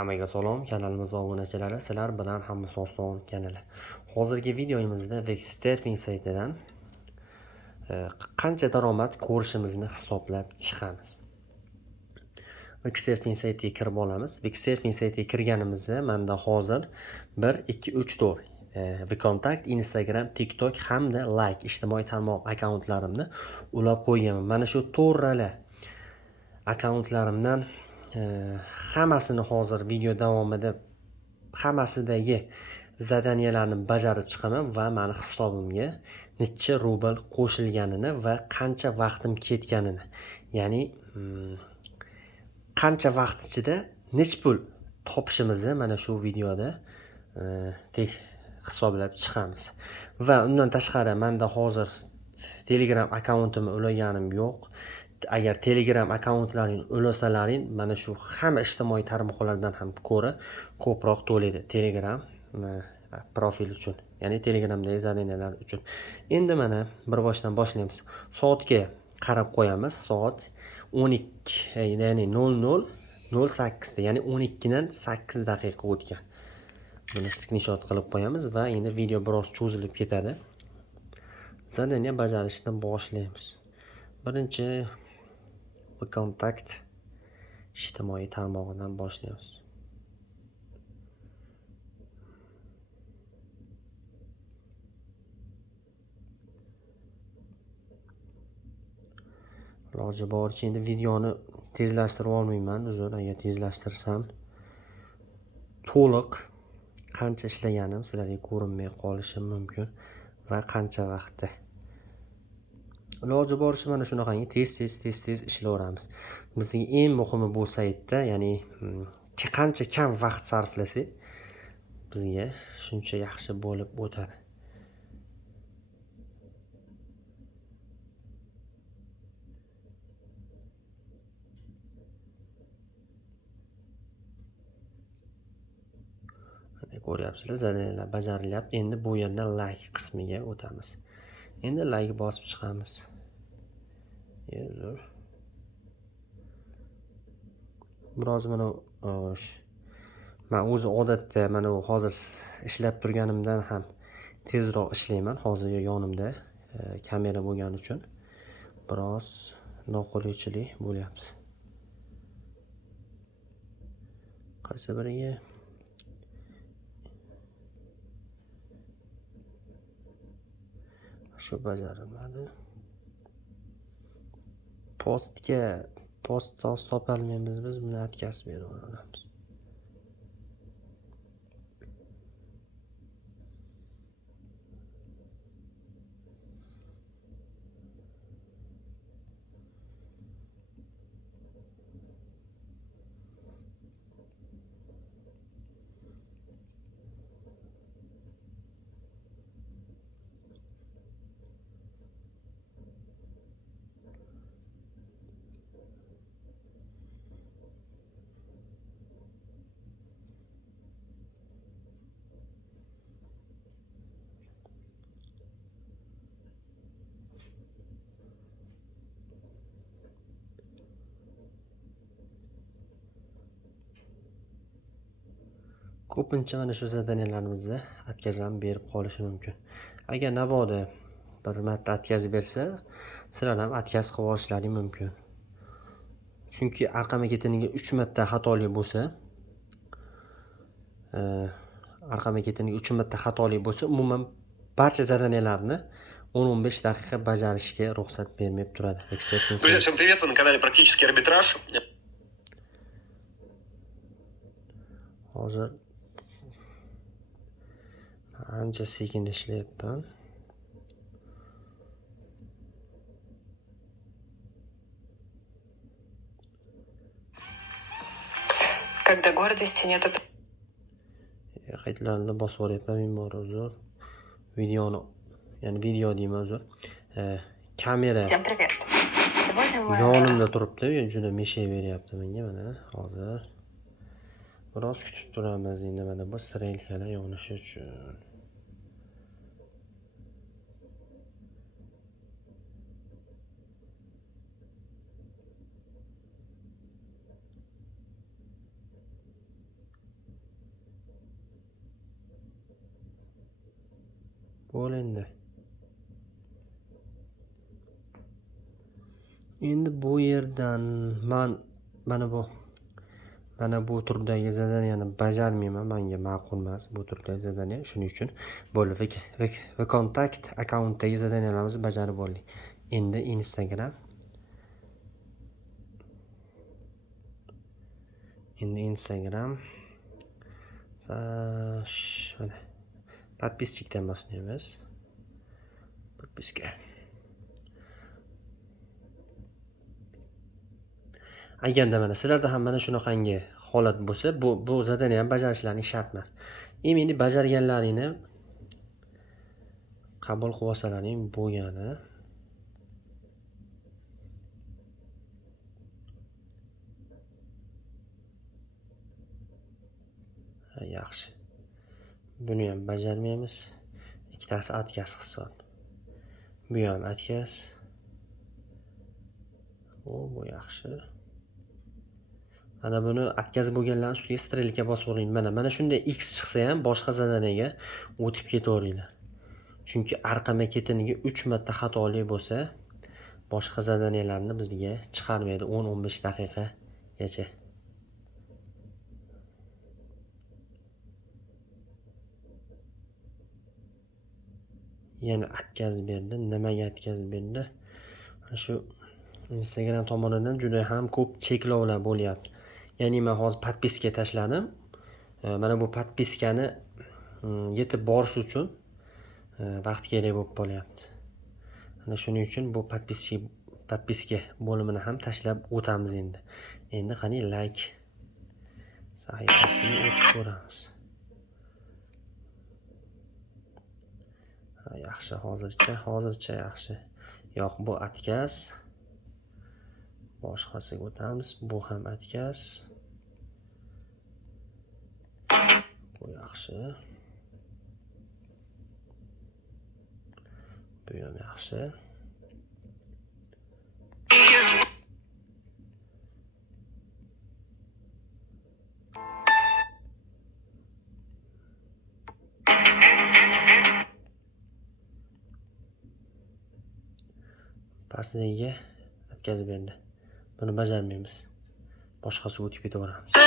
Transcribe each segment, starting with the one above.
Hammaga salom, kanalimiz obunachilari, sizlar bilan Hammasi Oson kanali. Hozirgi videomizda Wixsurfing saytidan qancha daromad ko'rishimizni hisoblab chiqamiz. Wixsurfing saytiga kirib olamiz. Wixsurfing saytiga kirganimizda menda hozir 1 2 3 4 WeContact, Instagram, TikTok hamda Like ijtimoiy tarmoq akkauntlarimni ulab qo'yganman. Mana shu to'rrala akkauntlarimdan hammasini hozir video davomida hammasidagi zadaniyalarni bajarib chiqaman va meni hisobimga necha rubl qo'shilganini va qancha vaqtim ketganini, ya'ni qancha vaqt ichida nech pul topishimizni mana shu videoda hisoblab chiqamiz. Va undan tashqari menda hozir Telegram akkauntimni ulaganim yo'q. Agar Telegram akkauntlaring ulasalaring, mana shu hamma ijtimoiy tarmoqlardan ham ko'ra ko'proq to'laydi Telegram profil uchun, ya'ni Telegramdagi zadaniyalar uchun. Endi mana bir boshdan boshlaymiz. Soatga qarab qo'yamiz. Soat 12, ya'ni 00:08 da, ya'ni 12 dan 8 daqiqa o'tgan. Buni screenshot qilib qo'yamiz va endi video biroz cho'zilib ketadi. Zadaniya bajarishdan boshlaymiz. Birinchi WeContact ijtimoiy tarmog'idan boshlaymiz. Iloji boricha endi videoni tezlashtirib olmayman, uzr. Agar tezlashtirsam to'liq qancha ishlaganim sizlarga ko'rinmay qolishi mumkin va qancha vaqtda. Iloji boricha mana shunaqangi tez ishlayveramiz. Bizning eng muhimi bu saytda, ya'ni qancha kam vaqt sarflasak, bizga shuncha yaxshi bo'lib o'tadi. Ko'ryapsizlar, zadaniyalar bajarilyapti. Endi bu yerda like qismiga o'tamiz. Endi like bosib chiqamiz. Biroz mana men o'zi odatda mana bu hozir ishlab turganimdan ham tezroq ishlayman. Hozir yonimda kamera bo'lgani uchun biroz noqulaychilik bo'lyapti. Qaysi biriga shu bajarilmadi. Postga topolmaymiz, biz buni atkazib beraveramiz. Ko'pincha mana shu zadaniyalarimizni atkazib berib qolishi mumkin. Agar navoda bir marta atkazib bersa, sizlar ham atkazib qilib olishlaring mumkin. Chunki arqama ketiniga 3 marta xatolik bo'lsa, umuman barcha zadaniyalarni 10-15 daqiqa bajarishga ruxsat bermayib turadi. Друзья, всем привет, вы на канале Практический арбитраж. Hozir ancha sekin ishlayapman. Когда гордости нету. Qaytlarni bosib yuboryapman, men uzr. Videoni, ya'ni video deyman, uzr. Kamera Всем привет. Сегодня мы yonimda turibdi, juda meshay beryapti menga mana hozir. Biroz kutib turamiz endi mana bu strelkalar yonishi uchun. Bo'l endi. Endi bu yerdan mana bu turdagi zadaniyani bajarmayman. Menga ma'qul emas bu turdagi zadaniya. Shuning uchun bo'ldi. Kontakt akkauntdagi zadaniyalarimizni bajarib oldik. Endi Instagram. Mana подписчикdan boshlaymiz. Подписка. Agarda mana sizlarda ham mana shunaqangi holat bo'lsa, bu zadaniya ham bajarishlaring shart emas. Endi bajarganlaringni qabul qilib olsalaring bo'lgani. Yaxshi. Buni ham bajarmaymiz. Ikkitasi atkaz hisob. Bu ham atkaz. Bu yaxshi. Mana buni atkaz bo'lganlar ustiga strelka bosib o'ring. Mana shunday X chiqsa ham boshqa zadaniyaga o'tib ketaveringlar. Chunki arqa maketiniga 3 marta xatolik bo'lsa, boshqa zadaniyalarni bizga chiqarmaydi 10-15 daqiqagacha. Yana atkazib berdi. Nimaga atkazib berdi? Shu Instagram tomonidan juda ham ko'p cheklovlar bo'lyapti. Ya'ni men hozir podpiska tashladim. Mana bu podpiskani yetib borish uchun vaqt kerak bo'lib qolyapti. Ana shuning uchun bu podpiska bo'limini ham tashlab o'tamiz endi. Endi qani like sahifasiga o'tib ko'ramiz. Yaxshi, hozircha yaxshi. Yo'q, bu atkaz. Boshqasiga o'tamiz. Bu ham atkaz. Bu yaxshi. Bu ham yaxshi. Pastiga atkazib berdi. Buni bajarmaymiz. Boshqasiga o'tib ketaveramiz.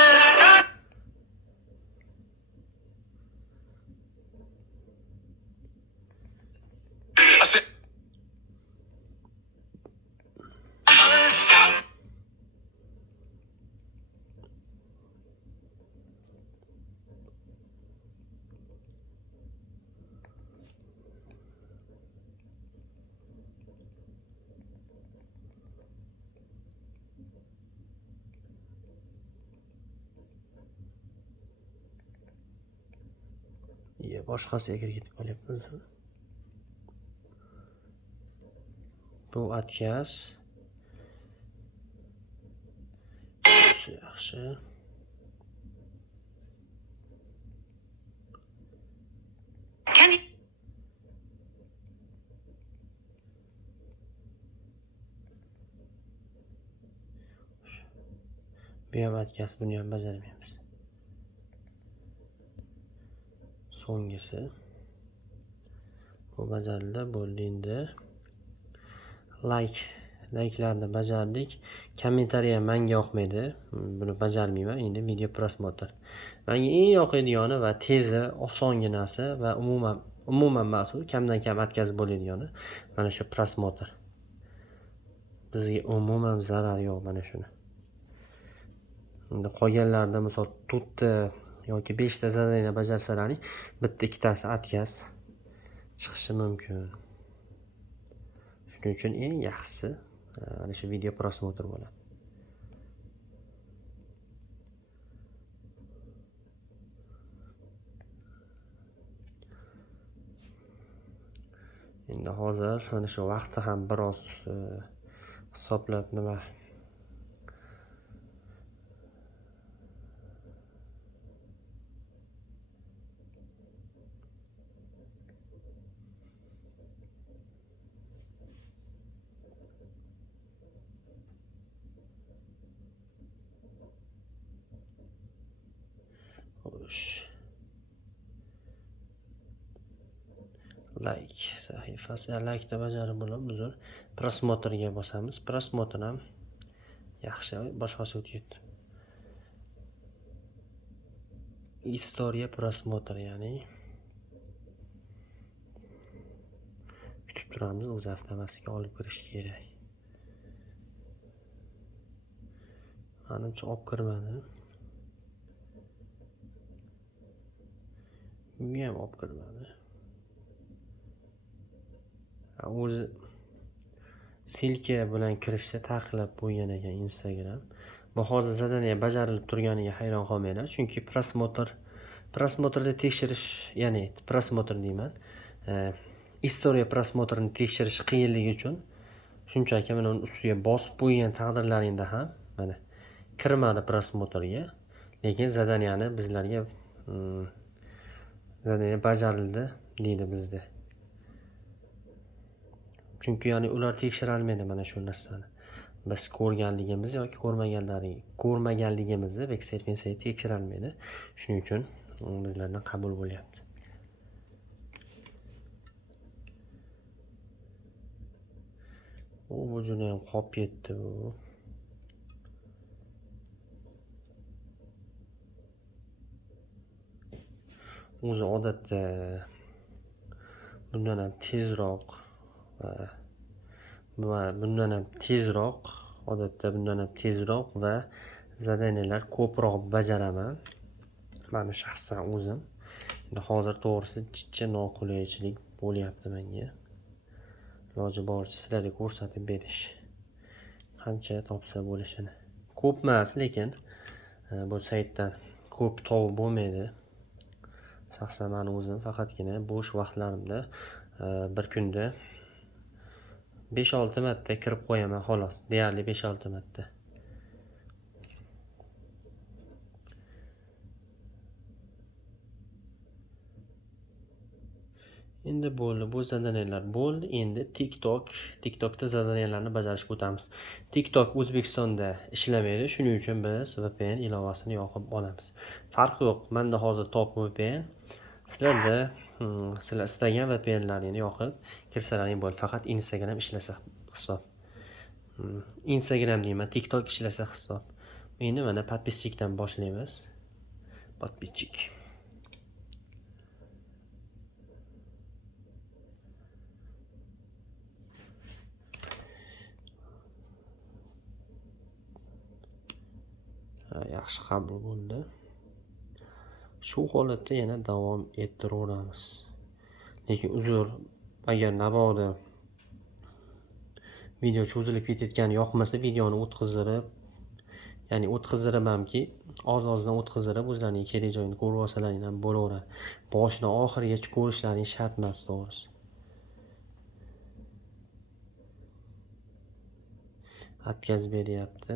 Boshqasiga kirib ketib qolyapmiz. Bu atkaz. Yaxshi. Bu ham atkaz, buni ham bajarmaymiz. So'nggisi. Bu bajarildi, bo'ldi endi. Like'larni bajardik. Kommentariy ham menga yoqmaydi. Buni bajarmayman. Endi video prosmotr. Menga eng yoqadigan va tezi, osonginasi va umuman mas'ul kamdan kam atkazib bo'laydigani mana shu prosmotr. Bizga umuman zarar yo'q mana shuni. Endi qolganlarda misol 4 ta yoki 5 ta zadaniya bajarsalaring, bitta ikkitasi atkaz chiqishi mumkin. Shuning uchun eng yaxshisi ana shu video prosmotr bo'ladi. Endi hozir mana shu vaqtni ham biroz hisoblab nima like sahifasi, like-da bajarib bo'lib uzr. Prosmotrga bosamiz. Prosmotr ham yaxshi, boshqasi o'tyapti. Istoriya prosmotr, ya'ni kutib turamiz, o'zi avtomatik olib kirish kerak. Menimcha olib kirmadi. Bunga ham olib kirmadi. O'zi silka bilan kirishda taqiqlab qo'ygan ekan Instagram. Bu hozir zadaniya bajarilib turganiga hayron qolmanglar, chunki prosmotrda tekshirish, ya'ni prosmotr deyman. Istoriya prosmotrini tekshirish qiyinligi uchun shunchaki mana uni ustiga bosib qo'ygan taqdirlaringda ham mana kirmadi prosmotrga, lekin zadaniyani bizlarga zadaniya bajarildi deydi bizda. Chunki ya'ni ular tekshira olmaydi mana shu narsani. Biz ko'rganligimiz yoki ko'rmaganligimizni Vexservice tekshira olmaydi. Shuning uchun bizlardan qabul bo'lyapti. Bu juda ham qolib ketdi bu. O'zi odatda bundan ham tezroq va zadaniyalar ko'proq bajaraman. Meni shaxsan o'zim. Endi hozir to'g'risi jichcha noqulaychilik bo'lyapti menga. Iloji boricha sizlarga ko'rsatib berish. Qancha topsa bo'lishini. Ko'p emas, lekin bu saytdan ko'p topib bo'lmaydi. Shaxsan men o'zim faqatgina bo'sh vaqtlarimda bir kunda 5-6 marta kirib qo'yaman xolos. Deyarli 5-6 marta. Endi bo'ldi, bu zadaniyalar bo'ldi. Endi TikTokda zadaniyalarni bajarishga o'tamiz. TikTok O'zbekistonda ishlamaydi, shuning uchun biz VPN ilovasini yoqib olamiz. Farqi yo'q. Menda hozir Top VPN. Sizlar istagan VPNlaringni yoqib kirsalaring bo'ldi. Faqat Instagram ishlasa hisob. Instagram deyman, TikTok ishlasa hisob. Endi mana podpischikdan boshlaymiz. Podpischik. Yaxshi qabul bo'ldi. Shu holatda yana davom ettiraveramiz. Lekin uzr, agar naboda video cho'zilib ketayotgani yoqmasa, videoni o'tkazdiribamki, oz-ozdan o'tkazdirib o'zlarining kerak joyini ko'rib olsalaring ham bo'laveradi. Boshidan oxirigacha ko'rishlaring shart emas, to'g'risi. Atkazib beryapti.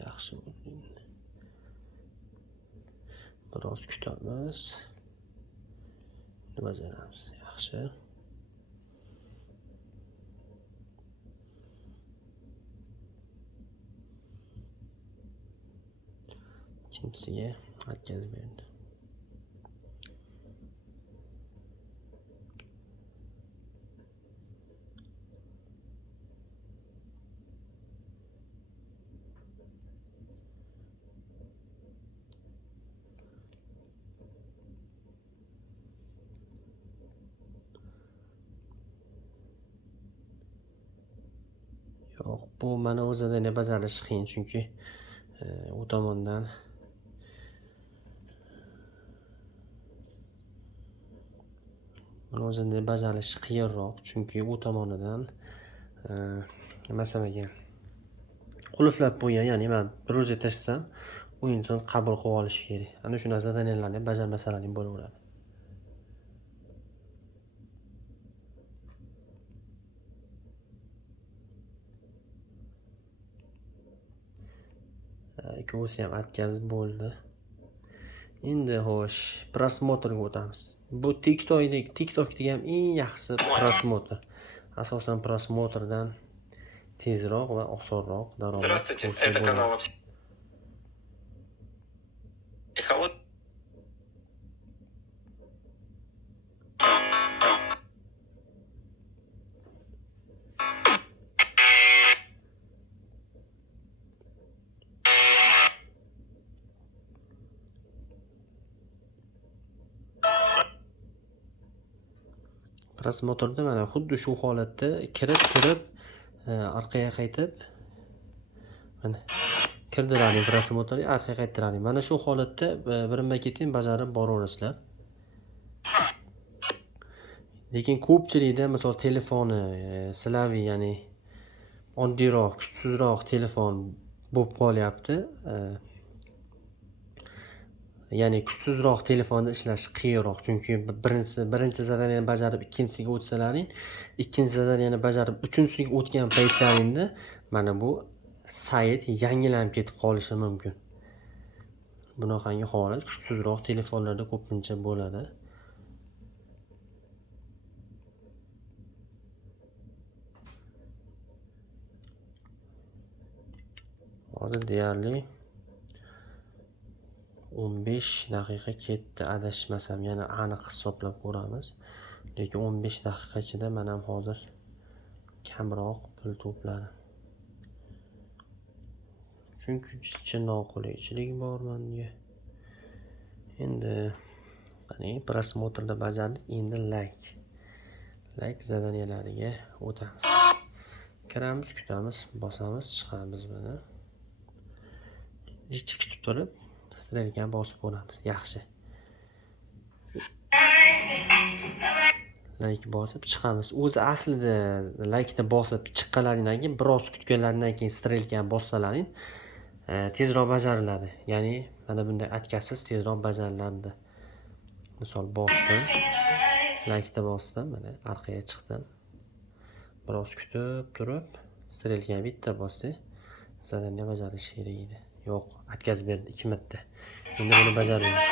Yaxshi bo'ldi. Biroz kutamiz. Bajaramiz. Yaxshi. Ikkinchisiga atkazib berdi. Yo'q, bu mana o'zidan bajarish qiyin, chunki u tomondan o'zini bajarish qiyinroq, chunki u tomonidan masalan qulflab qo'ygan, ya'ni men bir o'zi tashlasam, u inson qabul qilib olishi kerak. Ana shu zadaniyalarni bajarmasalaring bo'laveradi. Ikkovsi ham atkazib bo'ldi. Endi xo'sh, prosmotrga o'tamiz. Bu TikTokdagi ham eng yaxshisi prosmotr. asosan prosmotrdan tezroq va osonroq daromad Здравствуйте, ko'rsa это bo'ladi. канал Психология. Prosmotrda mana xuddi shu holatda kirib orqaga qaytib mana kirdilaring prosmotrga orqaga qaytdilaring. Mana shu holatda birinma-ketin bajarib boraverasizlar. Lekin ko'pchilikda misol telefoni silaviy, ya'ni oddiyroq, kuchsizroq telefon bo'lib qolyapti. Ya'ni kuchsizroq telefonda ishlash qiyinroq, chunki birinchi zadaniyani bajarib ikkinchisiga o'tsalaring, ikkinchi zadaniyani bajarib uchinchisiga o'tgan paytlaringda mana bu sayt yangilanib ketib qolishi mumkin. Bunaqangi holat kuchsizroq telefonlarda ko'pincha bo'ladi. Hozir deyarli 15 daqiqa ketdi adashmasam, yana aniq hisoblab ko'ramiz. Lekin 15 daqiqa ichida men ham hozir kamroq pul to'pladim. Chunki noqulaychilik bor menga. Endi qani prosmotrda bajardik, endi like zadaniyalariga o'tamiz. Kiramiz, kutamiz, bosamiz, chiqamiz mana. Jichcha kutib turib strelkani bosib ko'ramiz. Yaxshi. Like bosib chiqamiz. O'zi aslida like'ni bosib chiqqanlaringdan keyin biroz kutganlaridan keyin strelkani bossalaring tezroq bajariladi. Ya'ni mana bunday atkassiz tezroq bajariladi. Misol bosdim, like'ni bosdim, mana orqaga chiqdim. Biroz kutib turib strelkani bitta bossak, zadaniya bajarish kerak edi. Yo'q, atkazib berdi 2 marta. Endi buni bajarmayman.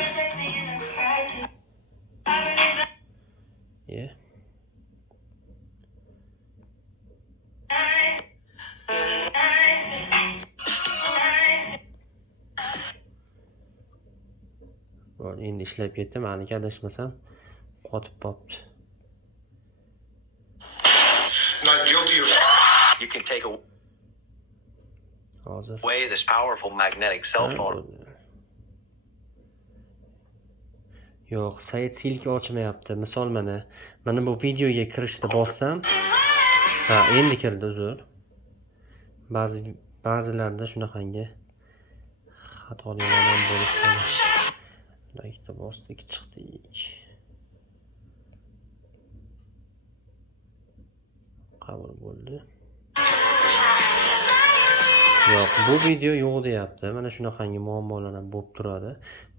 Endi ishlab ketdi. Meniki adashmasam qotib qopti. Not guilty of... You can take Hozir away this powerful magnetic cell phone. Yo'q, sayt silka ochmayapti. Misol mana bu videoga kirishda bossam, endi kirdi, uzr. Ba'zilarda shunaqangi xatoliklardan bo'lib qoladi. Like'ni bosdik, chiqdik. Qabul bo'ldi. Yo'q, bu video yo'q deyapti. Mana shunaqangi muammolar ham bo'lib turadi.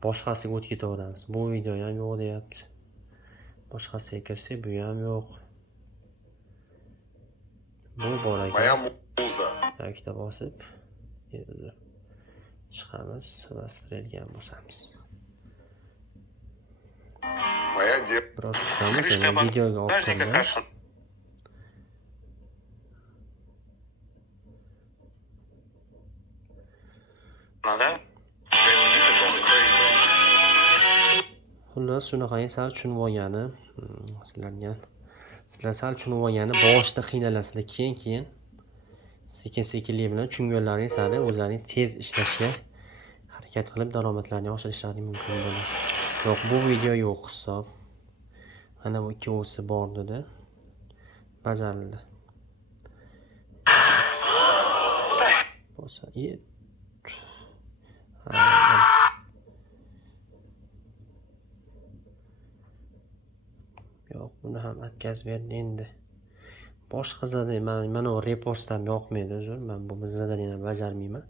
Boshqasiga o'tib ketaveramiz. Bu video ham yo'q deyapti. Boshqasiga kirsak, bu ham yo'q. Bu bor ekan. Моя муза. Like'ni bosib chiqamiz va strelkani bosamiz. Моя девушка. Biroz kutamiz, yana videoga olib kirdi. Xullas, shunaqangi sal tushunib olgani, sizlar sal tushunib olgani boshida qiynalasizlar, keyin sekin-sekinlik bilan tushunganlaringiz sari o'zlaring tez ishlashga harakat qilib daromadlarni oshirishlaring mumkin bo'ladi. Yo'q, bu video yo'q hisob. Mana bu ikkovsi bor dedi. Bajarildi. Bo'lsa, yo'q, buni ham atkazib berdi endi. Boshqa zadaniya mana bu repostdan yoqmaydi, uzr. Men bu zadaniyani bajarmayman.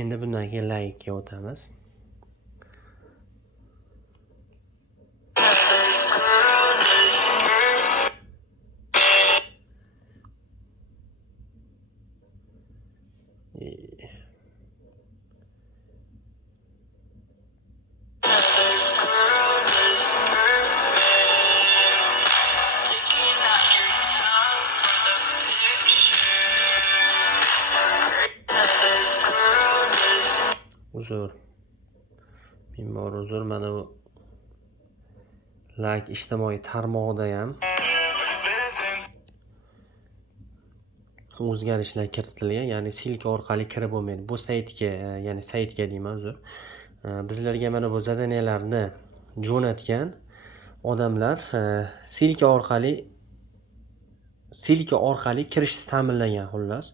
Endi bundan keyin like'ga o'tamiz. uzr. Ming bor uzr. Mana bu like ijtimoiy tarmog'ida ham o'zgarishlar kiritilgan, ya'ni silka orqali kirib bo'lmaydi. Bu saytga, ya'ni saytga deyman, uzr. Bizlarga mana bu zadaniyalarni jo'natgan odamlar silka orqali kirishni ta'minlagan xullas.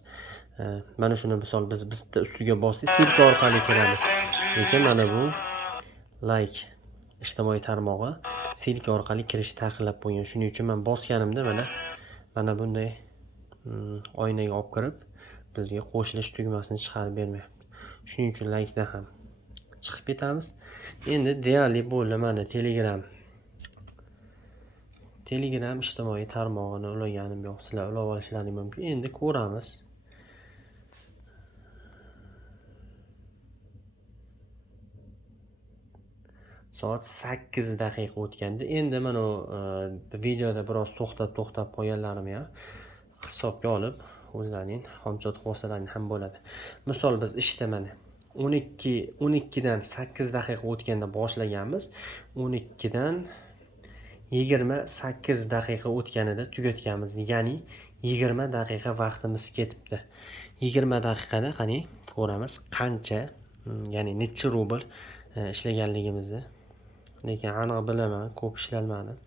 Mana shuni misol bizda ustiga bossak silka orqali kiradi. Lekin mana bu like ijtimoiy tarmog'i silka orqali kirishni taqiqlab qo'ygan. Shuning uchun men bosganimda mana bunday oynaga olib kirib bizga qo'shilish tugmasini chiqarib bermayapti. Shuning uchun likedan ham chiqib ketamiz. Endi deyarli bo'ldi mana Telegram ijtimoiy tarmog'ini ulaganim yo'q. Sizlar ulab olishlaringiz mumkin. Endi ko'ramiz. Soat 8 daqiqa o'tganda. Endi mana videoda biroz to'xtab qo'yganlarim ham hisobga olib o'zlarining xomchot xulosalari ham bo'ladi. Misol biz ishda mana 12 dan 8 daqiqa o'tganda boshlaganmiz. 12 dan 28 daqiqa o'tganida tugatganmiz. Ya'ni 20 daqiqa vaqtimiz ketibdi. 20 daqiqada qani ko'ramiz qancha, ya'ni necha rubl ishlaganligimizni. Lekin aniq bilaman, ko'p ishlalmadim.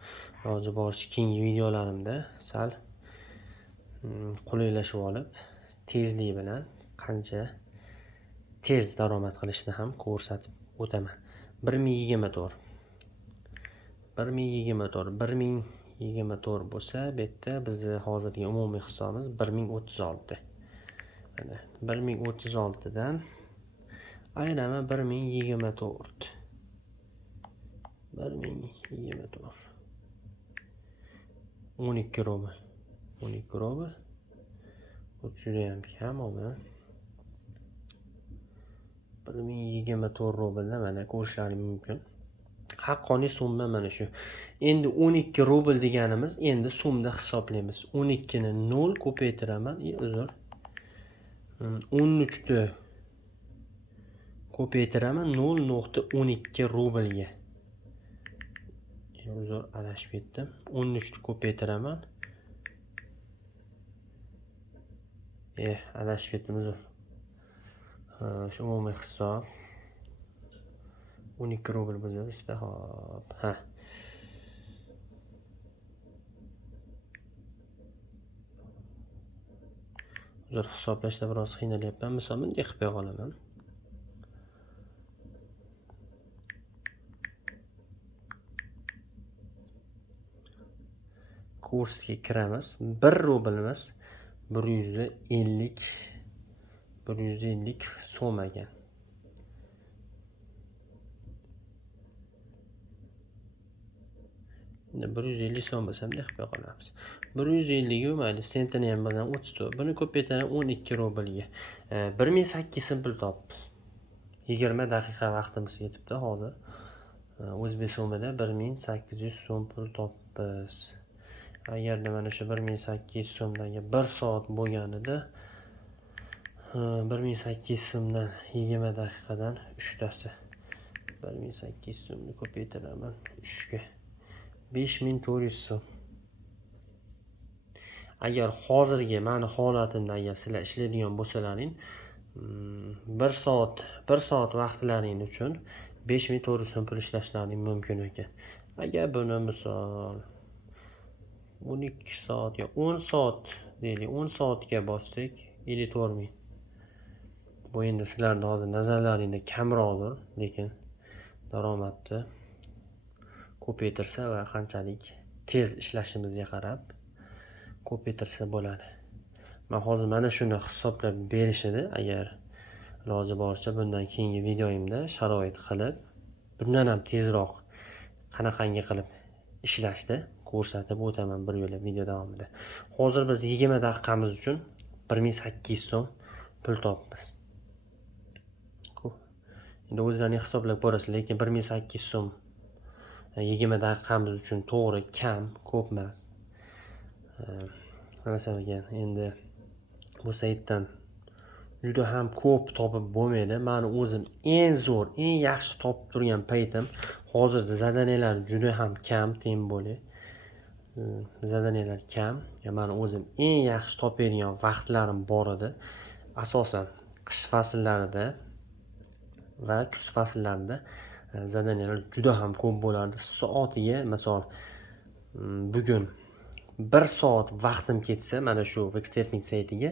Iloji boricha keyingi videolarimda sal qulaylashib olib, tezlik bilan qancha tez daromad qilishni ham ko'rsatib o'taman. 1024 bo'lsa, bu yerda bizni hozirgi umumiy hisobimiz 1036. Mana 1036 dan aynaman 1024. 12 rubl. 12 rubl. Bu juda ham kam uni. 1024 rublda mana ko'rishlaringiz mumkin. Haqqoniy summa mana shu. Endi 12 rubl deganimiz endi so'mda hisoblaymiz. 12 ni 0 ko'paytiraman. Uzr. 13 ni ko'paytiraman 0.12 rublga. Uzr, adashib ketdim. 13 ni ko'paytiraman. Adashib ketdim, uzr. Shu umumiy hisob 12 rubl bo'lsa bizda, hop. Uzr, hisoblashda biroz qiynalyapman. Misol bunday qilib qo'yaman. Kursga kiramiz. 1 rublimiz 150 so'm ekan. 150 so'm bo'lsa bunday qilib qolamiz. 150 ga mayli, sentini ham bilan 34. Buni ko'paytirib 12 rublga. 1800 so'm pul topibmiz. 20 daqiqa vaqtimiz yetibdi hozir. O'zbek so'mida 1800 so'm pul topibmiz. Agarda mana shu 1800 so'mdagi 1 soat bo'lganida 1800 so'mdan 20 daqiqadan 3 tasi. 1800 so'mni ko'paytiraman 3 ga. 5400 so'm. Agar hozirgi meni holatimda agar sizlar ishlaydigan bo'lsalaring, 1 soat vaqtlaring uchun 5400 so'm pul ishlashlaring mumkin ekan. Agar buni misol 12 soat yo 10 soat deylik, 10 soatga bossak 54000. Bu endi sizlarning hozir nazarlaringizda kamroqdir, lekin daromadni ko'paytirsa va qanchalik tez ishlashimizga qarab ko'paytirsa bo'ladi. Men hozir mana shuni hisoblab berishadi. Agar iloji boricha bundan keyingi videoyimda sharoit qilib, bundan ham tezroq qanaqangi qilib ishlashni ko'rsatib o'taman bir yo'la video davomida. Hozir biz 20 daqiqamiz uchun 1800 so'm pul topamiz. Endi o'zlaringiz hisoblab ko'rasiz, lekin 1800 so'm 20 daqiqamiz uchun to'g'ri kam, ko'p emas. Masalan, endi bu saytdan juda ham ko'p topib bo'lmaydi. Mani o'zim eng zo'r, eng yaxshi topib turgan paytim hozir zadaniyalar juda ham kam, tem bo'ldi. Zadaniyalar kam. Mani o'zim eng yaxshi topadigan vaqtlarim bor edi. Asosan qish fasllarida va kuz fasllarida zadaniyalar juda ham ko'p bo'lardi. Soatiga, misol, bugun 1 soat vaqtim ketsa, mana shu Wexsurfing saytiga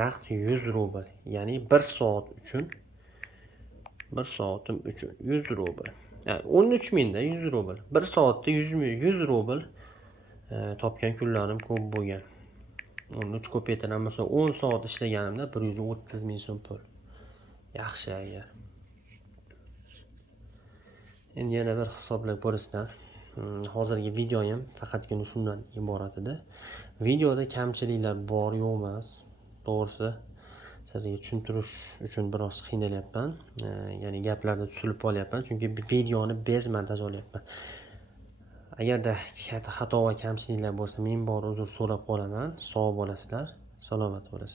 naqd 100 rubl. Ya'ni 1 soat uchun 1 soatim uchun 100 rubl. Yani 13 mingda 100 rubl. 1 soatda 100 rubl topgan kunlarim ko'p bo'lgan. 13 ko'paytirib, masalan 10 soat ishlaganimda 130 ming so'm pul. Yaxshi agar. Endi yana bir hisoblab ko'rasizlar. Hozirgi videoyim faqatgina shundan iborat edi. Videoda kamchiliklar bor, yo'q emas. To'g'risi, sizlarga tushuntirish uchun biroz qiynalyapman. Ya'ni gaplarda tutilib qolyapman, chunki videoni bez montaj olyapman. Agarda xato va kamchiliklar bo'lsa, men bor uzr so'rab qolaman. Sog' bo'lasizlar, salomat bo'lasizlar.